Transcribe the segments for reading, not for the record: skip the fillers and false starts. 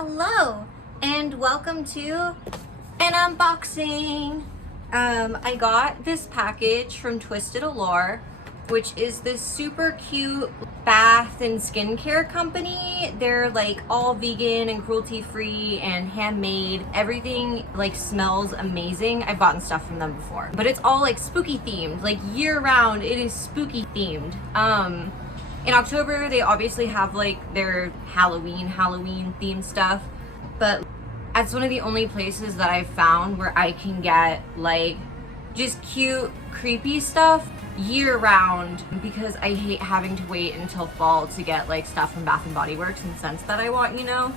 Hello and welcome to an unboxing. I got this package from Twisted Allure, which is this super cute bath and skincare company. They're like all vegan and cruelty free and handmade. Everything like smells amazing. I've bought stuff from them before, but it's all like spooky themed, like year round. It is spooky themed. In October, they obviously have like their Halloween themed stuff, but that's one of the only places that I've found where I can get like just cute, creepy stuff year round, because I hate having to wait until fall to get like stuff from Bath and Body Works and scents that I want, you know?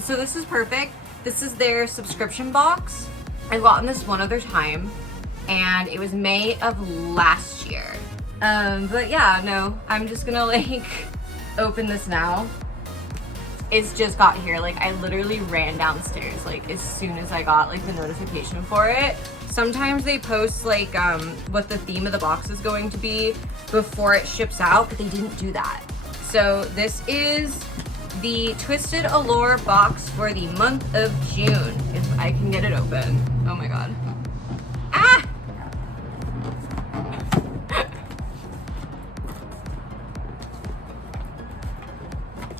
So this is perfect. This is their subscription box. I've gotten this one other time and it was May of last year. But yeah, no, I'm just gonna like open this now. It's just got here. Like I literally ran downstairs like as soon as I got like the notification for it. Sometimes they post like what the theme of the box is going to be before it ships out, but they didn't do that. So this is the Twisted Allure box for the month of June. If I can get it open. Oh my god. Ah!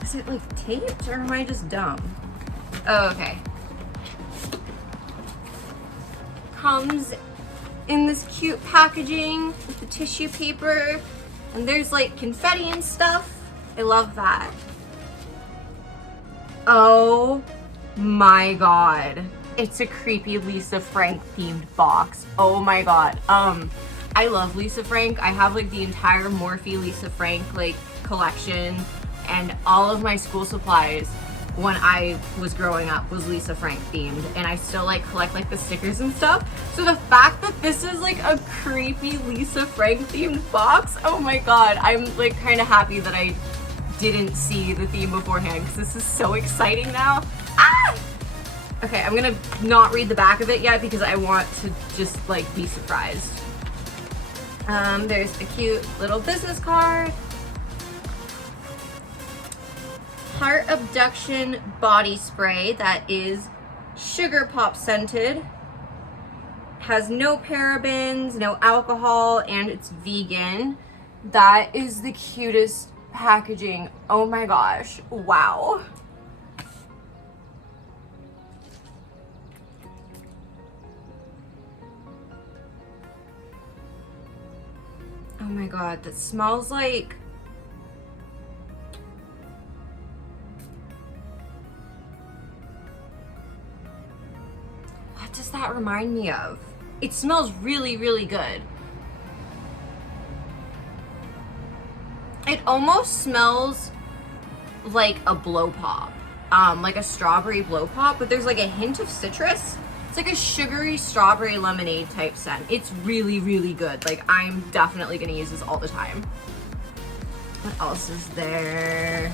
Is it like taped or am I just dumb? Oh, okay. Comes in this cute packaging with the tissue paper, and there's like confetti and stuff. I love that. Oh my god. It's a creepy Lisa Frank themed box. Oh my god. I love Lisa Frank. I have like the entire Morphe Lisa Frank like collection, and all of my school supplies when I was growing up was Lisa Frank themed, and I still like collect like the stickers and stuff. So the fact that this is like a creepy Lisa Frank themed box, oh my god, I'm like kind of happy that I didn't see the theme beforehand, because this is so exciting now. Ah! Okay, I'm gonna not read the back of it yet because I want to just like be surprised. There's a cute little business card. Heart Abduction body spray that is sugar pop scented. Has no parabens, no alcohol, and it's vegan. That is the cutest packaging. Oh my gosh. Wow. Oh my god, that smells like... What does that remind me of? It smells really, really good. It almost smells like a blow pop, like a strawberry blow pop, but there's like a hint of citrus. It's like a sugary strawberry lemonade type scent. It's really, really good. Like I'm definitely gonna use this all the time. What else is there?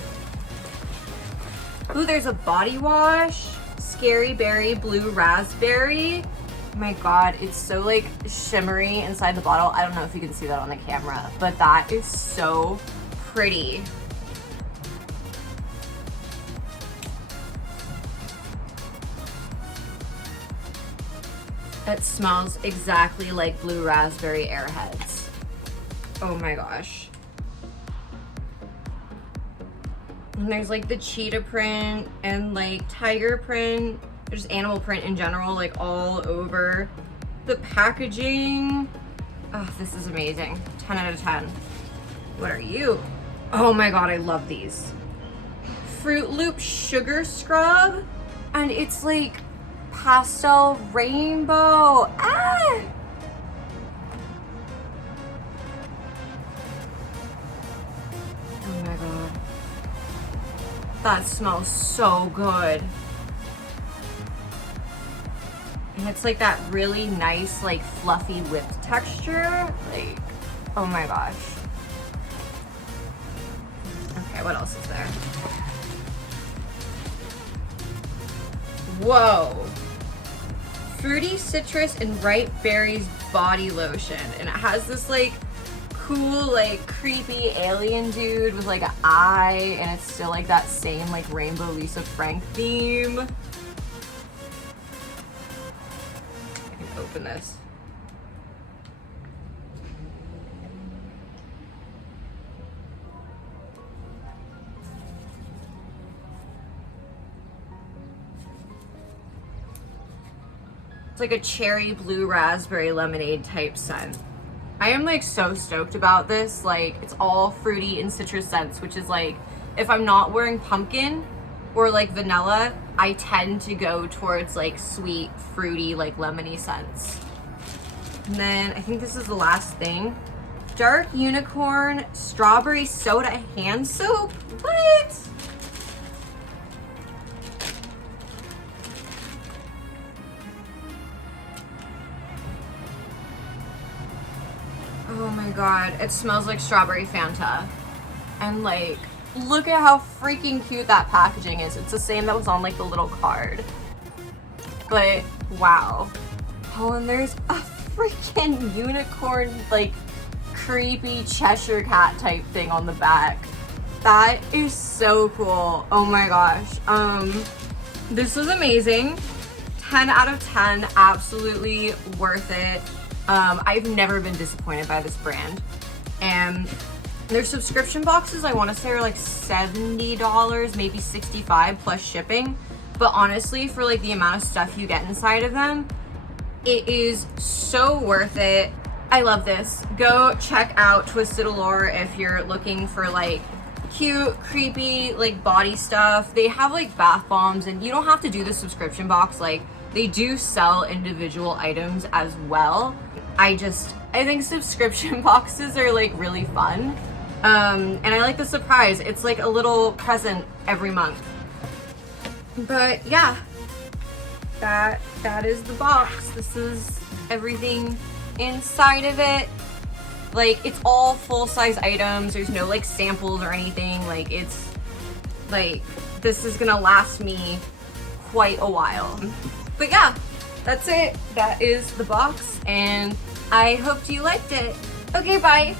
Ooh, there's a body wash. Scary Berry Blue Raspberry. Oh my god, it's so like shimmery inside the bottle. I don't know if you can see that on the camera, but that is so pretty. It smells exactly like blue raspberry Airheads. Oh my gosh. And there's like the cheetah print and like tiger print. There's animal print in general, like all over the packaging. Oh, this is amazing. 10 out of 10. What are you? Oh my god, I love these. Fruit Loop Sugar Scrub. And it's like pastel rainbow. Ah! Oh my god. That smells so good. And it's like that really nice, like fluffy whipped texture. Like, oh my gosh. Okay, what else is there? Whoa. Fruity citrus and ripe berries body lotion. And it has this like cool, like creepy alien dude with like an eye, and it's still like that same like rainbow Lisa Frank theme. I can open this. It's like a cherry blue raspberry lemonade type scent. I am like so stoked about this. Like, it's all fruity and citrus scents, which is like, if I'm not wearing pumpkin or like vanilla, I tend to go towards like sweet, fruity, like lemony scents. And then I think this is the last thing. Dark unicorn strawberry soda hand soap. What? Oh my god, it smells like strawberry Fanta. And like, look at how freaking cute that packaging is. It's the same that was on like the little card. But wow. Oh, and there's a freaking unicorn, like creepy Cheshire cat type thing on the back. That is so cool. Oh my gosh. This was amazing. 10 out of 10, absolutely worth it. I've never been disappointed by this brand. And their subscription boxes, I want to say, are like $70, maybe $65 plus shipping. But honestly, for like the amount of stuff you get inside of them, it is so worth it. I love this. Go check out Twisted Allure if you're looking for like cute, creepy, like body stuff. They have like bath bombs, and you don't have to do the subscription box. Like, they do sell individual items as well. I think subscription boxes are like really fun. And I like the surprise. It's like a little present every month. But yeah, that is the box. This is everything inside of it. Like, it's all full-size items. There's no like samples or anything. Like, it's like, this is gonna last me quite a while. But yeah, that's it. That is the box, and I hope you liked it. Okay, bye.